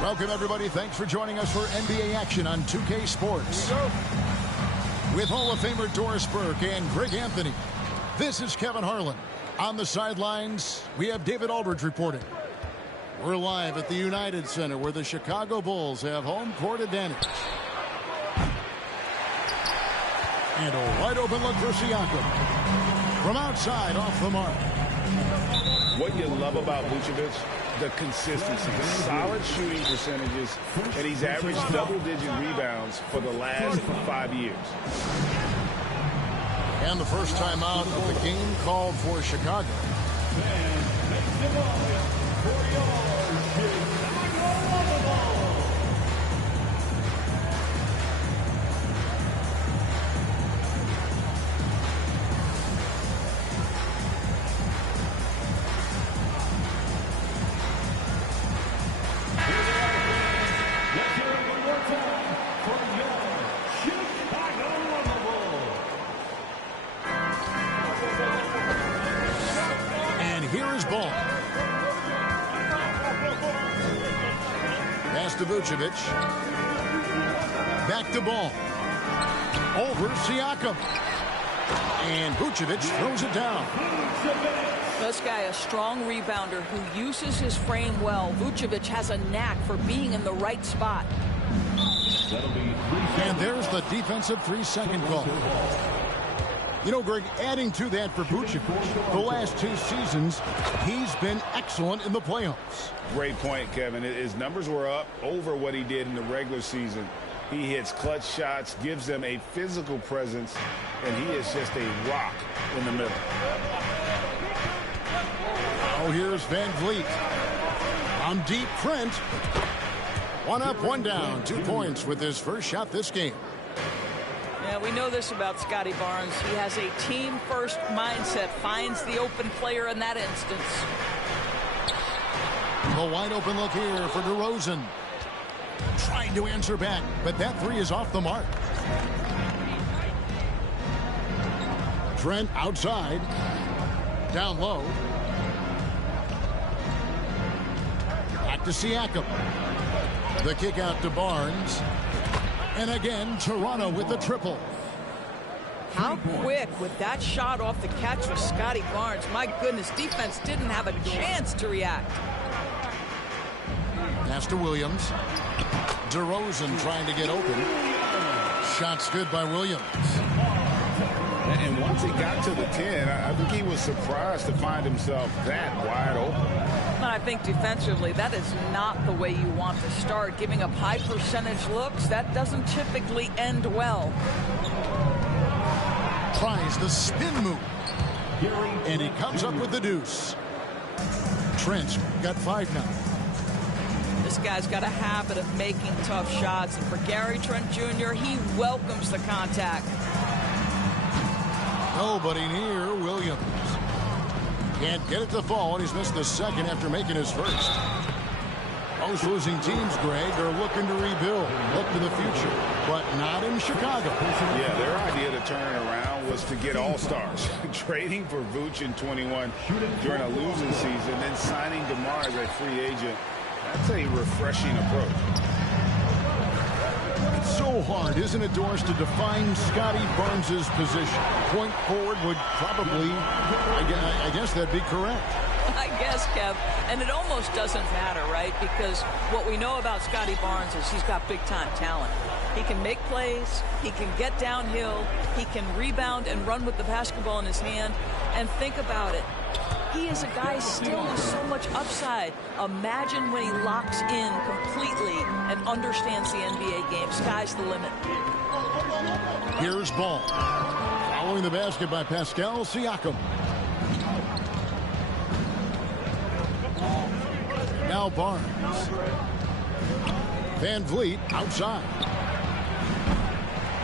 Welcome, everybody. Thanks for joining us for NBA action on 2K Sports. With Hall of Famer Doris Burke and Greg Anthony, this is Kevin Harlan. On the sidelines, we have David Aldridge reporting. We're live at the United Center where the Chicago Bulls have home court advantage. And a wide open look for Siakam. From outside, off the mark. What you love about Vucevic, the consistency, solid shooting percentages, and he's averaged double-digit rebounds for the last 5 years. And the first time out of the game called for Chicago. To Vucevic. Back to ball. Over Siakam. And Vucevic throws it down. This guy, a strong rebounder who uses his frame well. Vucevic has a knack for being in the right spot. And there's the defensive 3-second call. You know, Greg, adding to that for Vucevic, the last 2 seasons, he's been excellent in the playoffs. Great point, Kevin. His numbers were up over what he did in the regular season. He hits clutch shots, gives them a physical presence, and he is just a rock in the middle. Oh, here's Van Vliet. On deep, Trent. 1 up, 1 down. 2 points with his first shot this game. Yeah, we know this about Scotty Barnes. He has a team-first mindset, finds the open player in that instance. The wide open look here for DeRozan. Trying to answer back, but that 3 is off the mark. Trent outside. Down low. Back to Siakam. The kick out to Barnes. And again, Toronto with the triple. How quick with that shot off the catch with Scotty Barnes. My goodness, defense didn't have a chance to react. Pass to Williams. DeRozan trying to get open. Shots good by Williams. And once he got to the 10, I think he was surprised to find himself that wide open. And I think defensively, that is not the way you want to start. Giving up high percentage looks, that doesn't typically end well. Tries the spin move. And he comes up with the deuce. Trent's got 5 now. This guy's got a habit of making tough shots. And for Gary Trent Jr., he welcomes the contact. Nobody near Williams. Can't get it to fall, and he's missed the second after making his first. Most losing teams, Greg, are looking to rebuild, look to the future, but not in Chicago. Yeah, their idea to turn it around was to get all-stars. Trading for Vooch in 21 during a losing season, then signing DeMar as a free agent. That's a refreshing approach. It's so hard, isn't it, Doris, to define Scotty Barnes' position? Point forward would probably, I guess that'd be correct. I guess, Kev. And it almost doesn't matter, right? Because what we know about Scotty Barnes is he's got big-time talent. He can make plays. He can get downhill. He can rebound and run with the basketball in his hand. And think about it. He is a guy still with so much upside. Imagine when he locks in completely and understands the NBA game. Sky's the limit. Here's Ball. Following the basket by Pascal Siakam. Now Barnes. Van Vliet outside.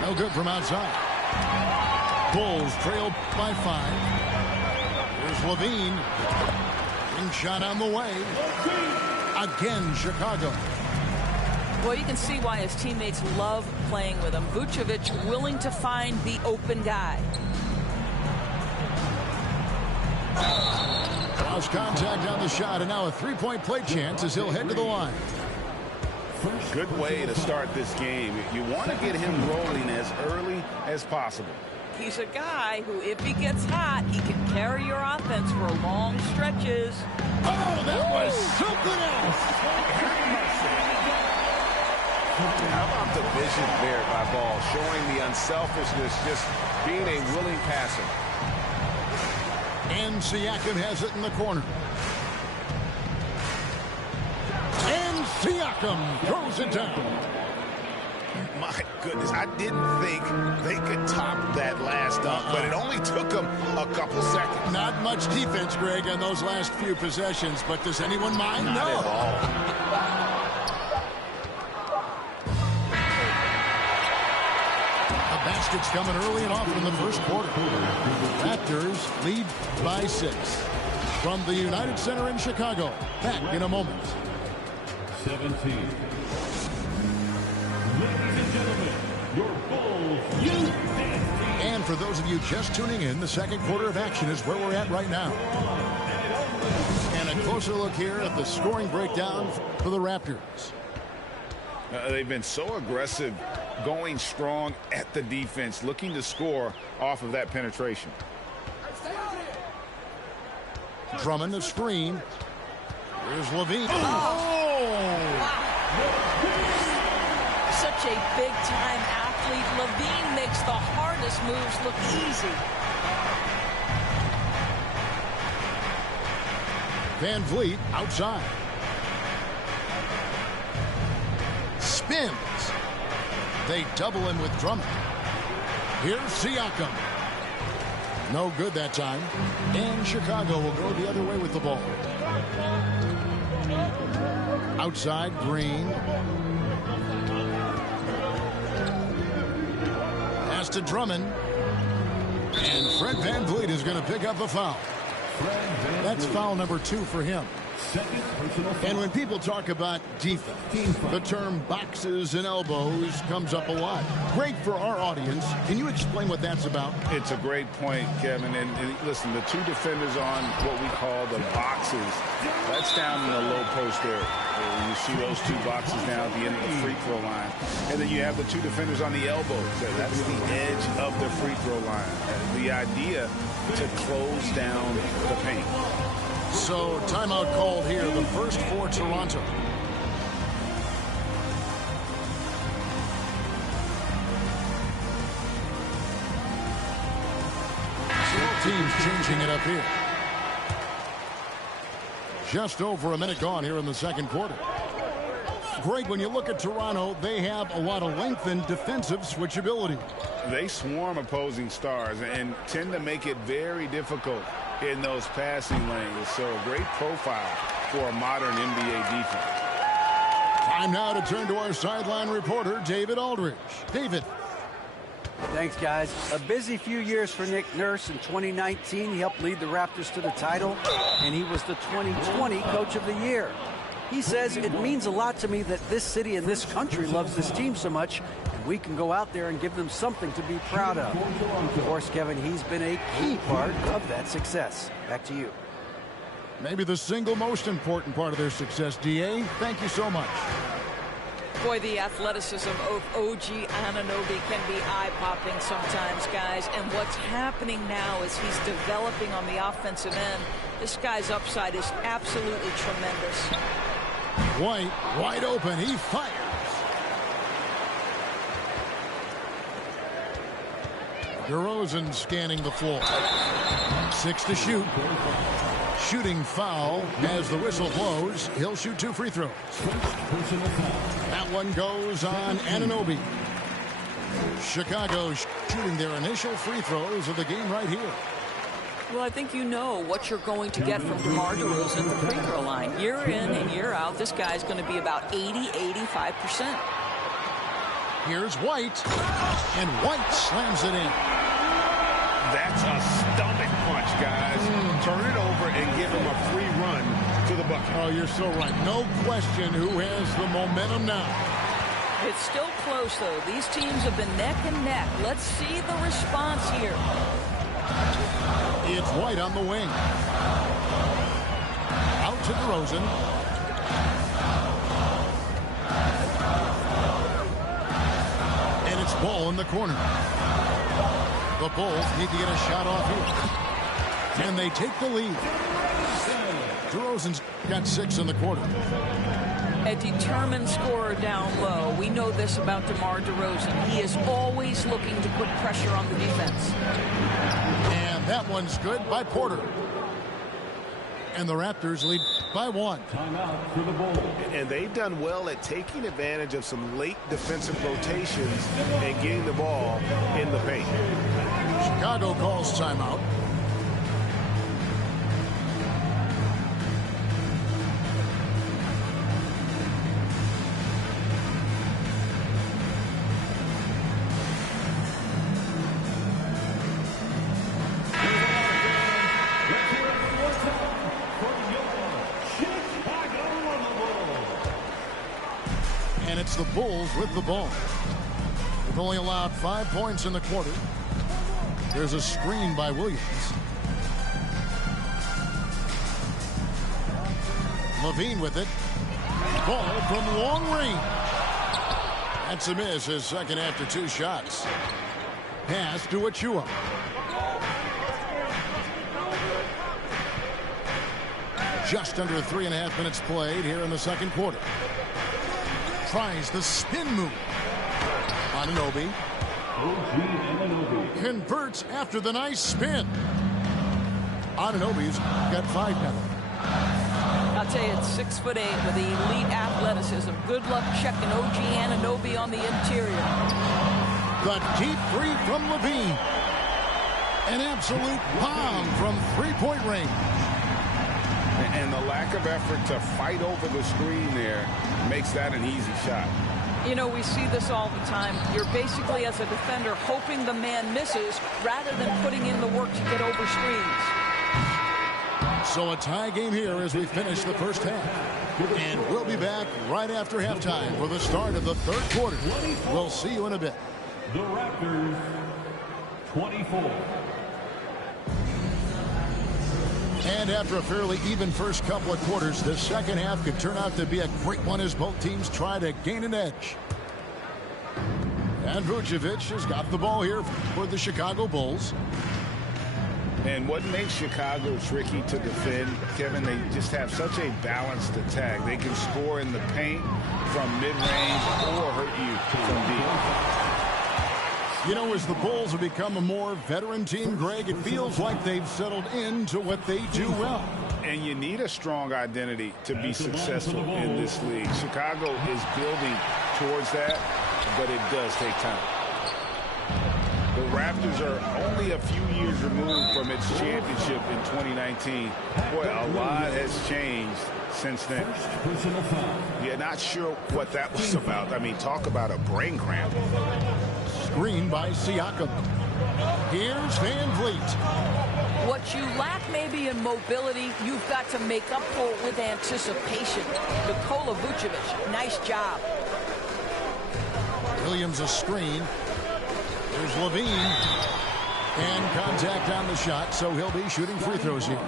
No good from outside. Bulls trailed by 5. Here's Levine. Ring shot on the way. Again, Chicago. Well, you can see why his teammates love playing with him. Vucevic willing to find the open guy. Cross contact on the shot, and now a three-point play chance as he'll head to the line. Good way to start this game. You want to get him rolling as early as possible. He's a guy who, if he gets hot, he can carry your offense for long stretches. Oh, that was something else. How about the vision there by Ball, showing the unselfishness, just being a willing passer. And Siakam has it in the corner. And Siakam throws it down. My goodness, I didn't think they could top that last dunk, but it only took them a couple seconds. Not much defense, Greg, on those last few possessions, but does anyone mind? Not no. at all. The basket's coming early and often in the first quarter. Raptors lead by 6. From the United Center in Chicago. Back in a moment. 17. Ladies and gentlemen, your Bulls Youth Dance Team. And for those of you just tuning in, the second quarter of action is where we're at right now. And a closer look here at the scoring breakdown for the Raptors. They've been so aggressive, going strong at the defense, looking to score off of that penetration. Drummond the screen. Here's Levine. Such a big-time athlete. Levine makes the hardest moves look easy. Van Vliet outside. Spins. They double him with Drummond. Here's Siakam. No good that time. And Chicago will go the other way with the ball. Outside, Green. Pass to Drummond. And Fred Van Vliet is going to pick up a foul. That's foul number 2 for him. And when people talk about defense, the term boxes and elbows comes up a lot. Great for our audience. Can you explain what that's about? It's a great point, Kevin. And listen, the 2 defenders on what we call the boxes, that's down in the low post area. You see those 2 boxes down at the end of the free throw line. And then you have the 2 defenders on the elbows. That's the edge of the free throw line. The idea to close down the paint. So, timeout called here, the first for Toronto. So, both teams changing it up here. Just over a minute gone here in the second quarter. Greg, when you look at Toronto, they have a lot of length and defensive switchability. They swarm opposing stars and tend to make it very difficult in those passing lanes. So a great profile for a modern NBA defense. Time now to turn to our sideline reporter, David Aldridge. David. Thanks, guys. A busy few years for Nick Nurse. In 2019, he helped lead the Raptors to the title, and he was the 2020 Coach of the Year. He says, it means a lot to me that this city and this country loves this team so much, and we can go out there and give them something to be proud of. Of course, Kevin, he's been a key part of that success. Back to you. Maybe the single most important part of their success, D.A. Thank you so much. Boy, the athleticism of OG Anunoby can be eye-popping sometimes, guys. And what's happening now is he's developing on the offensive end. This guy's upside is absolutely tremendous. White, wide open. He fires. DeRozan scanning the floor. 6 to shoot. Shooting foul as the whistle blows. He'll shoot 2 free throws. That one goes on Anunoby. Chicago shooting their initial free throws of the game right here. Well, I think you know what you're going to get from DeMar DeRozan at the free throw line. Year in and year out, this guy's going to be about 80-85%. Here's White, and White slams it in. That's a stomach punch, guys. Turn it over and give him a free run to the bucket. Oh, you're so right. No question who has the momentum now. It's still close, though. These teams have been neck and neck. Let's see the response here. It's White on the wing. Out to DeRozan. It's ball in the corner. The Bulls need to get a shot off here. And they take the lead. DeRozan's got 6 in the quarter. A determined scorer down low. We know this about DeMar DeRozan. He is always looking to put pressure on the defense. And that one's good by Porter. And the Raptors lead by 1. Timeout for the Bulls. And they've done well at taking advantage of some late defensive rotations and getting the ball in the paint. Chicago calls timeout. And it's the Bulls with the ball. They've only allowed 5 points in the quarter. There's a screen by Williams. Levine with it. Ball from long range. That's a miss, his second after 2 shots. Pass to Achua. Just under 3.5 minutes played here in the second quarter. Tries the spin move. Anunoby. Converts after the nice spin. Anunoby's got 5 now. I'll tell you, it's 6'8" with elite athleticism. Good luck checking OG Anunoby on the interior. The deep 3 from Levine. An absolute bomb from 3-point range. And the lack of effort to fight over the screen there makes that an easy shot. You know, we see this all the time. You're basically, as a defender, hoping the man misses rather than putting in the work to get over screens. So a tie game here as we finish the first half. And we'll be back right after halftime for the start of the third quarter. We'll see you in a bit. The Raptors, 24. And after a fairly even first couple of quarters, the second half could turn out to be a great one as both teams try to gain an edge. And Vucevic has got the ball here for the Chicago Bulls. And what makes Chicago tricky to defend, Kevin, they just have such a balanced attack. They can score in the paint from mid-range or hurt you from deep. You know, as the Bulls have become a more veteran team, Greg, it feels like they've settled into what they do well. And you need a strong identity to be successful in this league. Chicago is building towards that, but it does take time. The Raptors are only a few years removed from its championship in 2019. Boy, a lot has changed since then. Yeah, not sure what that was about. I mean, talk about a brain cramp. Screen by Siakam. Here's Van Vliet. What you lack maybe in mobility, you've got to make up for it with anticipation. Nikola Vucevic, nice job. Williams a screen. There's Levine. And contact on the shot, so he'll be shooting free throws here.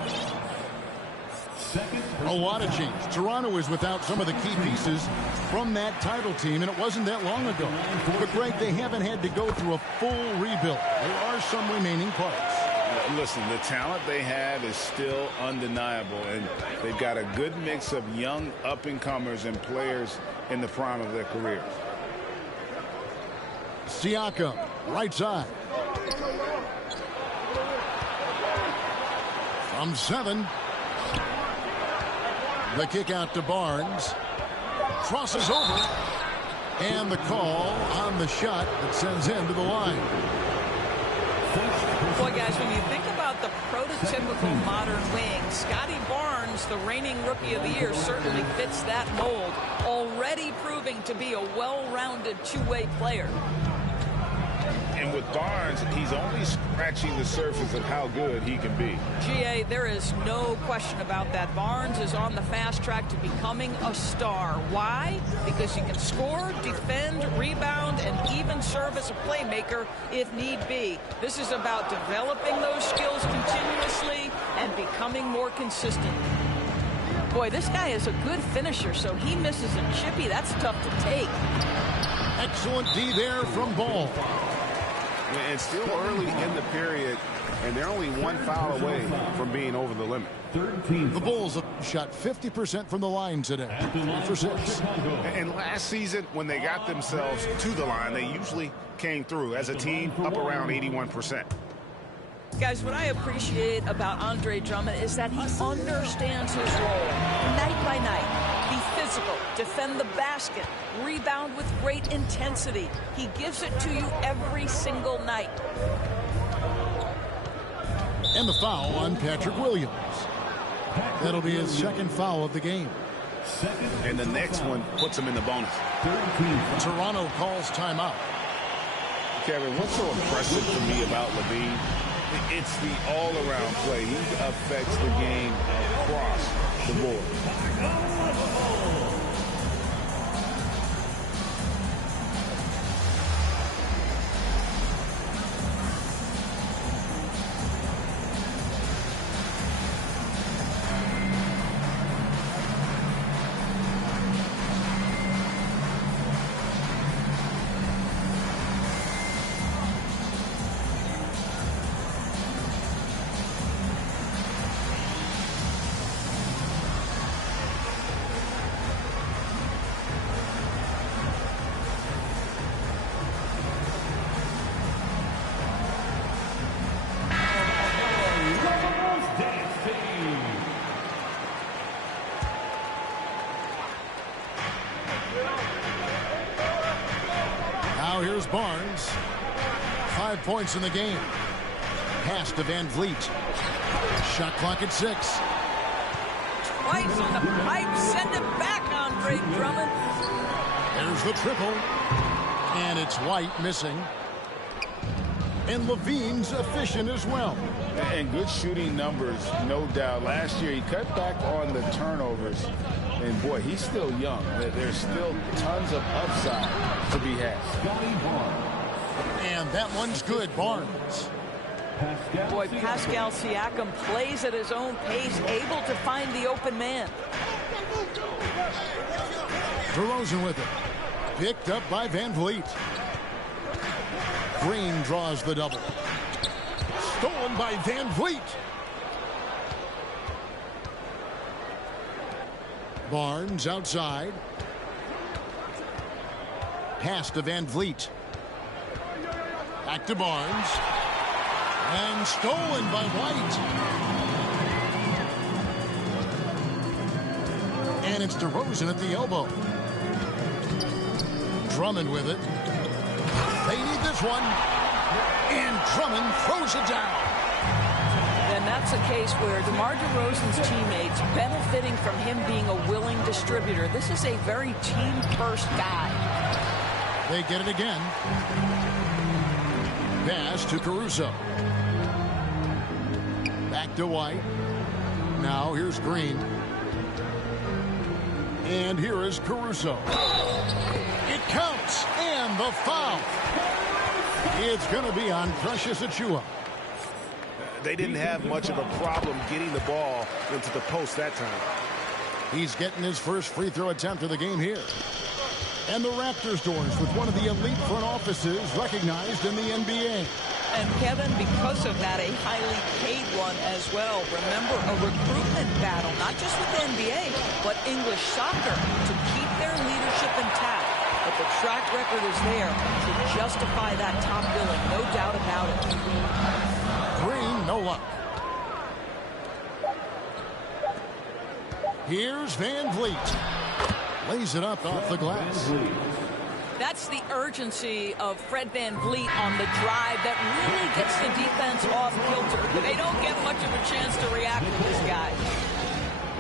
A lot of change. Toronto is without some of the key pieces from that title team, and it wasn't that long ago. But, Greg, they haven't had to go through a full rebuild. There are some remaining parts. Listen, the talent they have is still undeniable, and they've got a good mix of young up-and-comers and players in the prime of their careers. Siakam, right side. From 7. The kick out to Barnes. Crosses over. And the call on the shot that sends him to the line. Boy, guys, when you think about the prototypical modern wing, Scotty Barnes, the reigning Rookie of the Year, certainly fits that mold, already proving to be a well-rounded two-way player. And with Barnes, he's only scratching the surface of how good he can be. GA, there is no question about that. Barnes is on the fast track to becoming a star. Why? Because he can score, defend, rebound, and even serve as a playmaker if need be. This is about developing those skills continuously and becoming more consistent. Boy, this guy is a good finisher, so he misses a chippy. That's tough to take. Excellent D there from Ball. And still early in the period, and they're only one foul away from being over the limit. The Bulls have shot 50% from the line today. 3 for 6. And last season, when they got themselves to the line, they usually came through as a team up around 81%. Guys, what I appreciate about Andre Drummond is that he understands his role night by night. Be physical, defend the basket, rebound with great intensity. He gives it to you every single night. And the foul on Patrick Williams. That'll be his second foul of the game. And the next one puts him in the bonus. Toronto calls timeout. Kevin, what's so impressive to me about Levine? It's the all-around play. He affects the game across the board. Now here's Barnes. 5 points in the game. Pass to Van Vliet. Shot clock at 6. Twice on the pipe. Send it back, Andre Drummond. There's the triple. And it's White missing. And Levine's efficient as well. And good shooting numbers, no doubt. Last year, he cut back on the turnovers. And, boy, he's still young. There's still tons of upside to be had. And that one's good, Barnes. Boy, Pascal Siakam plays at his own pace, able to find the open man. DeRozan with it. Picked up by Van Vliet. Green draws the double. Stolen by Van Vliet. Barnes outside. Pass to Van Vliet. Back to Barnes. And stolen by White. And it's DeRozan at the elbow. Drummond with it. They need this one. And Drummond throws it down. And that's a case where DeMar DeRozan's teammates benefiting from him being a willing distributor. This is a very team-first guy. They get it again. Pass to Caruso. Back to White. Now here's Green. And here is Caruso. It counts. And the foul. It's going to be on Precious Achiuwa. They didn't have much of a problem getting the ball into the post that time. He's getting his first free throw attempt of the game here. And the Raptors doors with one of the elite front offices recognized in the NBA. And Kevin, because of that, a highly paid one as well. Remember, a recruitment battle, not just with the NBA, but English soccer to keep their leadership intact. But the track record is there to justify that top billing, no doubt about it. Green, no luck. Here's Van Vliet. Lays it up off the glass. That's the urgency of Fred Van Vliet on the drive that really gets the defense off kilter. They don't get much of a chance to react to this guy.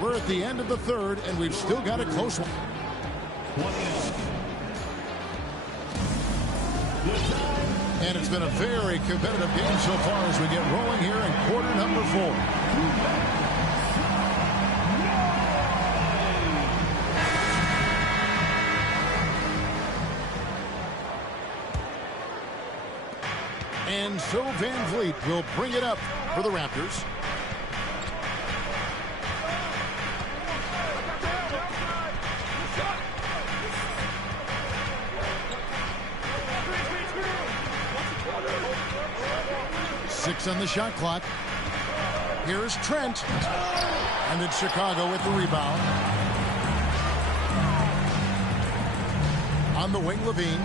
We're at the end of the third, and we've still got a close one. And it's been a very competitive game so far as we get rolling here in quarter number 4. And so Van Vliet will bring it up for the Raptors. 6 on the shot clock. Here's Trent. And it's Chicago with the rebound. On the wing, Levine.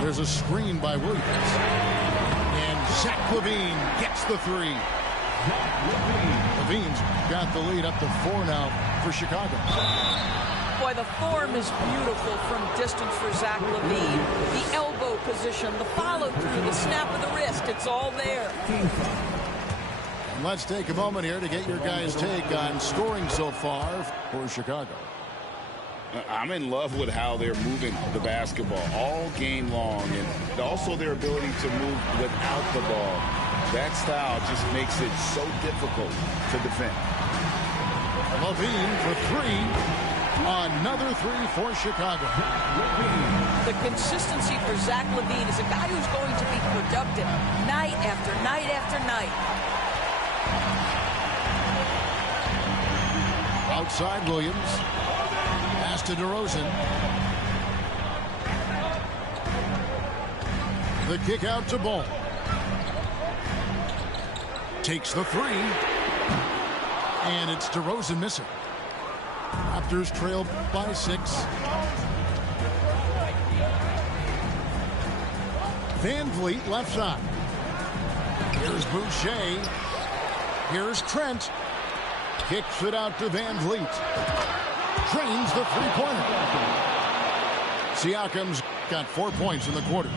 There's a screen by Williams. And Zach LaVine gets the 3. Levine's got the lead up to 4 now for Chicago. Boy, the form is beautiful from distance for Zach LaVine. The elbow position, the follow-through, the snap of the wrist, it's all there. And let's take a moment here to get your guys' take on scoring so far for Chicago. I'm in love with how they're moving the basketball all game long, and also their ability to move without the ball. That style just makes it so difficult to defend. LaVine for 3. Another 3 for Chicago. The consistency for Zach LaVine is a guy who's going to be productive night after night after night. Outside Williams. Pass to DeRozan. The kick out to Ball. Takes the 3. And it's DeRozan missing. Raptors trail by 6. Van Vliet left side. Here's Boucher. Here's Trent. Kicks it out to Van Vliet. Drains the 3-pointer. Siakam's got 4 points in the quarter.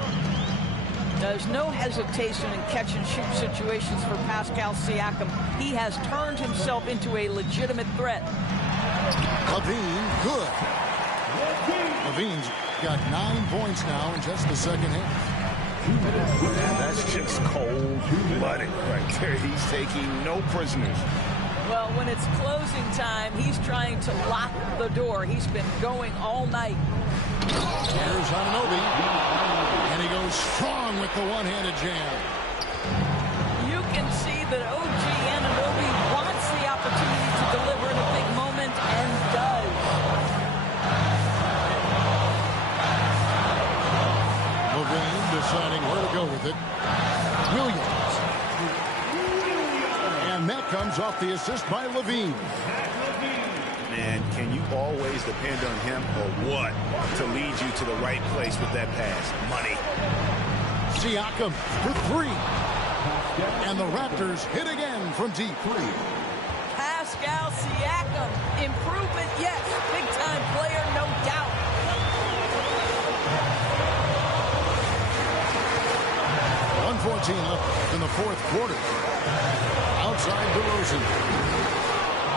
There's no hesitation in catch-and-shoot situations for Pascal Siakam. He has turned himself into a legitimate threat. LaVine, good. LaVine's got 9 points now in just the second half. Man, that's just cold-blooded right there. He's taking no prisoners. Well, when it's closing time, he's trying to lock the door. He's been going all night. Here's Anunoby. And he goes strong with the one-handed jam. You can see that OG Anunoby wants the opportunity to deliver in a big moment and does. LaVine deciding where to go with it. Williams. And that comes off the assist by LaVine. Man, can you always depend on him or what to lead you to the right place with that pass? Money. Siakam for 3. And the Raptors hit again from deep. Pascal Siakam. Improvement, yes. Big-time player, no doubt. .114 left in the 4th quarter. Outside DeRozan.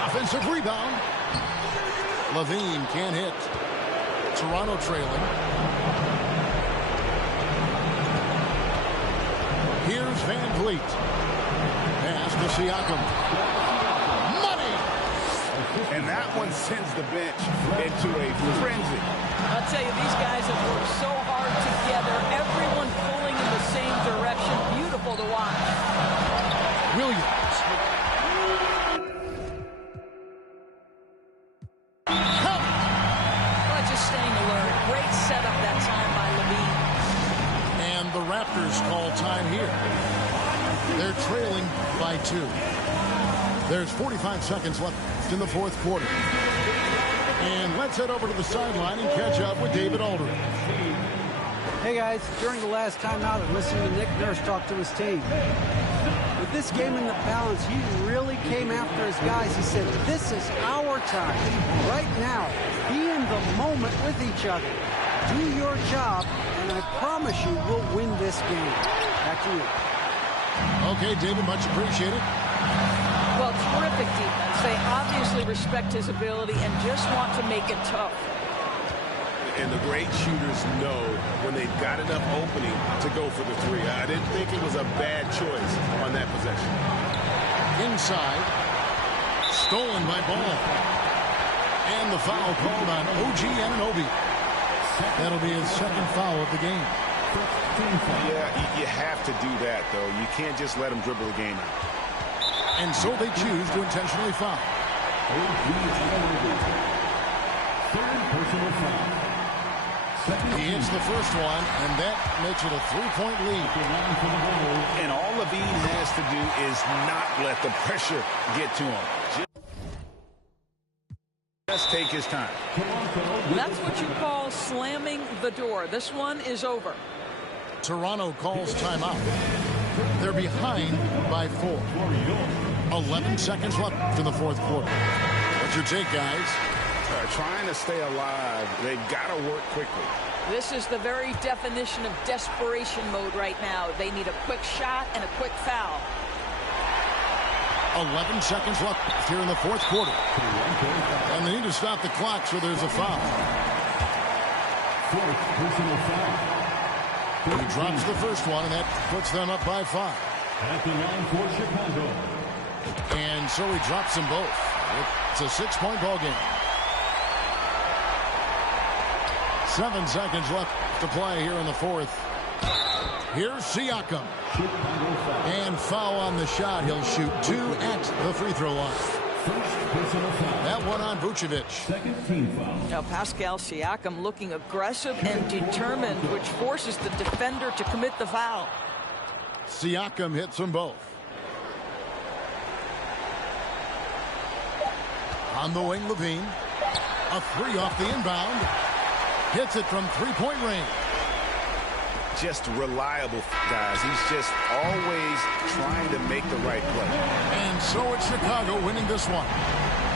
Offensive rebound. LaVine can't hit. Toronto trailing. Here's Van Vliet. Pass to Siakam. Money! And that one sends the bench into a frenzy. I'll tell you, these guys have worked so hard together. Everyone pulling in the same direction. Beautiful to watch. Williams. Just staying alert. Great setup that time by LaVine. And the Raptors call time here. They're trailing by 2. There's 45 seconds left in the 4th quarter. And let's head over to the sideline and catch up with David Aldridge. Hey guys, during the last timeout, I listened to Nick Nurse talk to his team. With this game in the balance, he really came after his guys. He said, this is our time. Right now, be in the moment with each other. Do your job, and I promise you we'll win this game. Back to you. Okay, David, much appreciated. Well, terrific defense. They obviously respect his ability and just want to make it tough. And the great shooters know when they've got enough opening to go for the 3. I didn't think it was a bad choice on that possession. Inside. Stolen by Ball. And the foul called on OG Anunoby. That'll be his 2nd foul of the game. Yeah, you have to do that, though. You can't just let him dribble the game out. And so they choose to intentionally foul. 3rd personal foul. He hits the first one, and that makes it a 3-point lead. And all Levine has to do is not let the pressure get to him. Just take his time. That's what you call slamming the door. This one is over. Toronto calls timeout. They're behind by 4. 11 seconds left in the fourth quarter. What's your take, guys? Trying to stay alive. They've got to work quickly. This is the very definition of desperation mode right now. They need a quick shot and a quick foul. 11 seconds left here in the fourth quarter. And they need to stop the clock, so there's a foul. Fourth personal foul. He drops the first one, and that puts them up by 5. At the line for Chicago. And so he drops them both. It's a 6-point ball game. 7 seconds left to play here in the fourth. Here's Siakam. And foul on the shot. He'll shoot 2 at the free throw line. First personal foul. That one on Vucevic. Second team foul. Now Pascal Siakam looking aggressive and determined, which forces the defender to commit the foul. Siakam hits them both. On the wing, Levine. A 3 off the inbound. Hits it from 3-point range. Just reliable, guys. He's just always trying to make the right play. And so it's Chicago winning this one.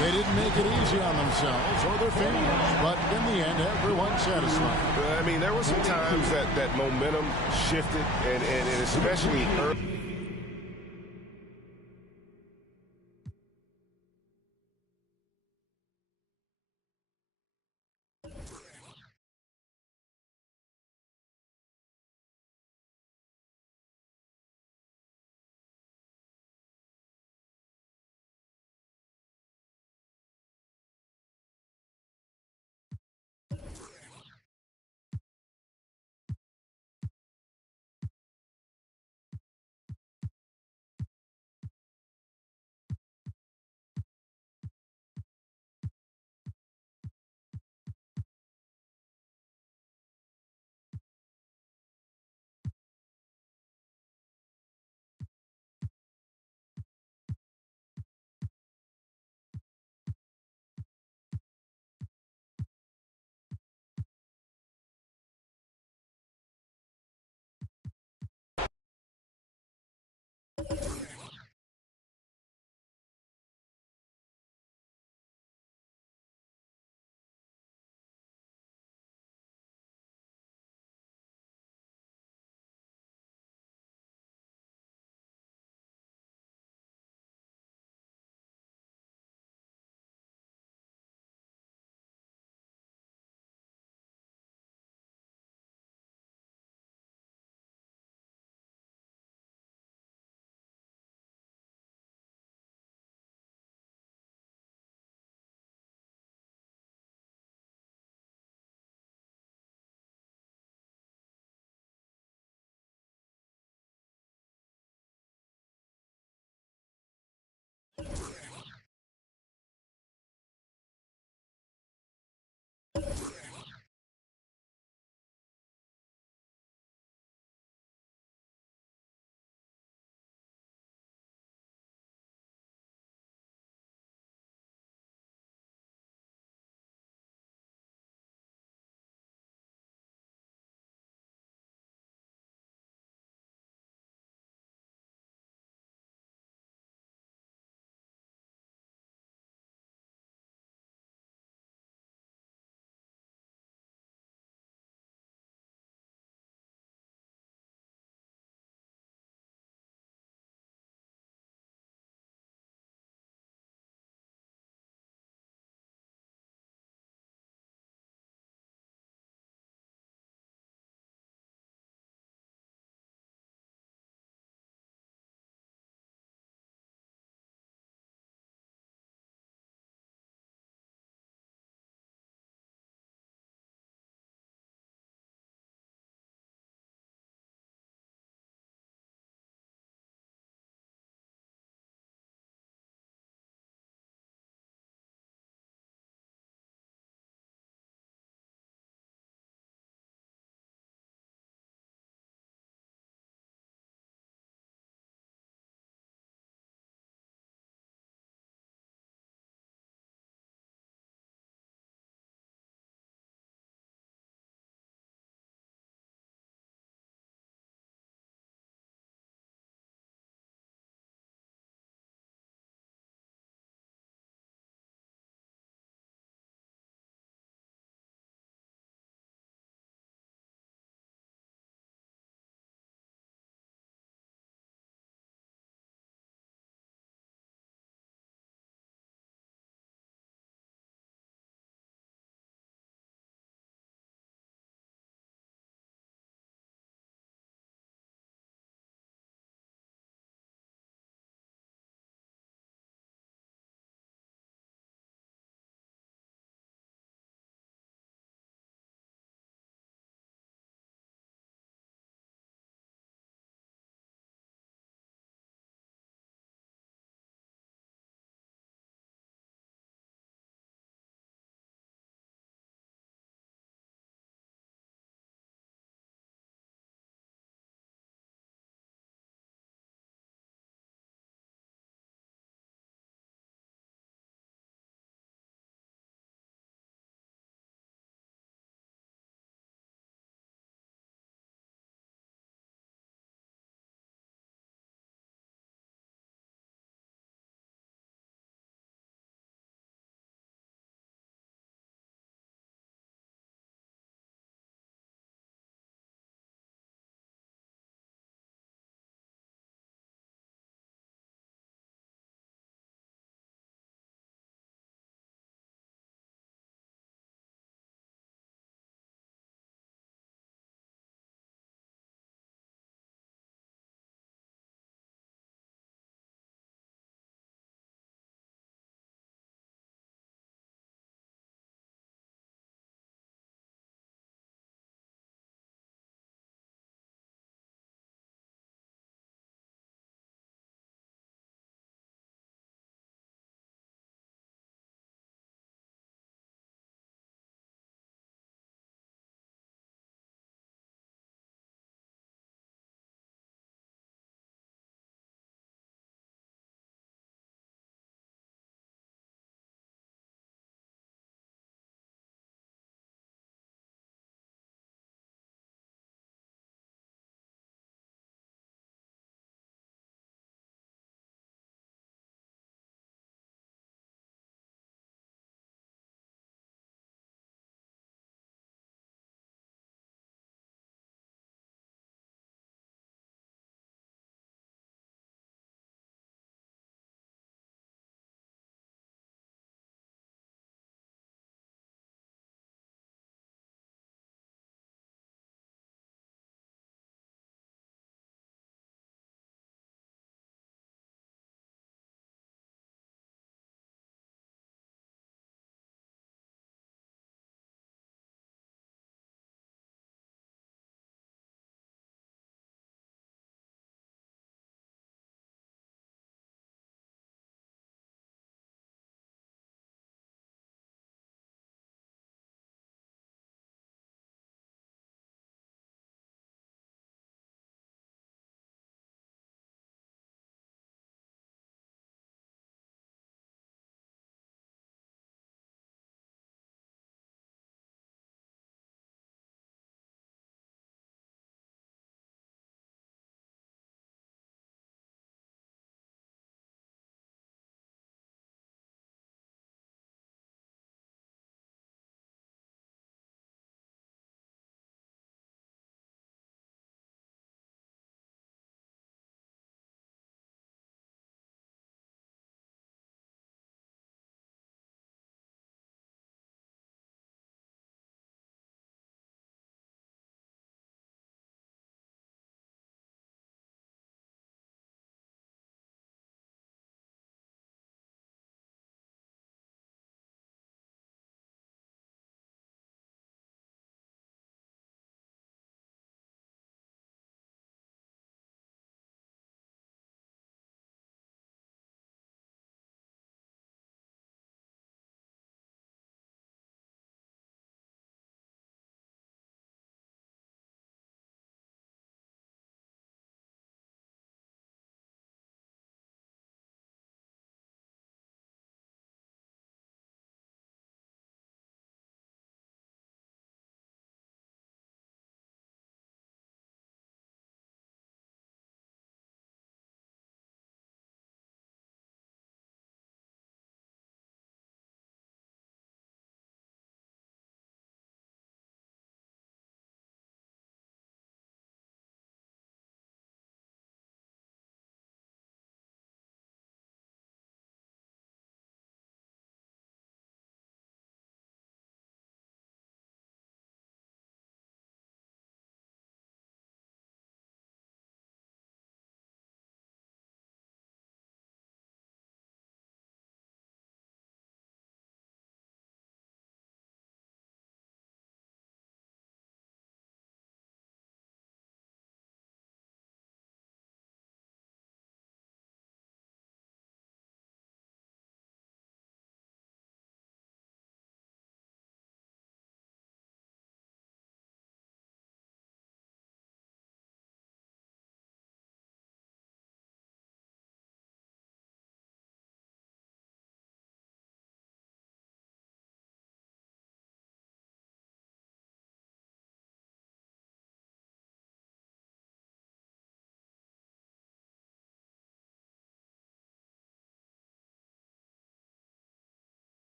They didn't make it easy on themselves or their fans, but in the end, everyone's satisfied. I mean, there were some times that momentum shifted, and especially early.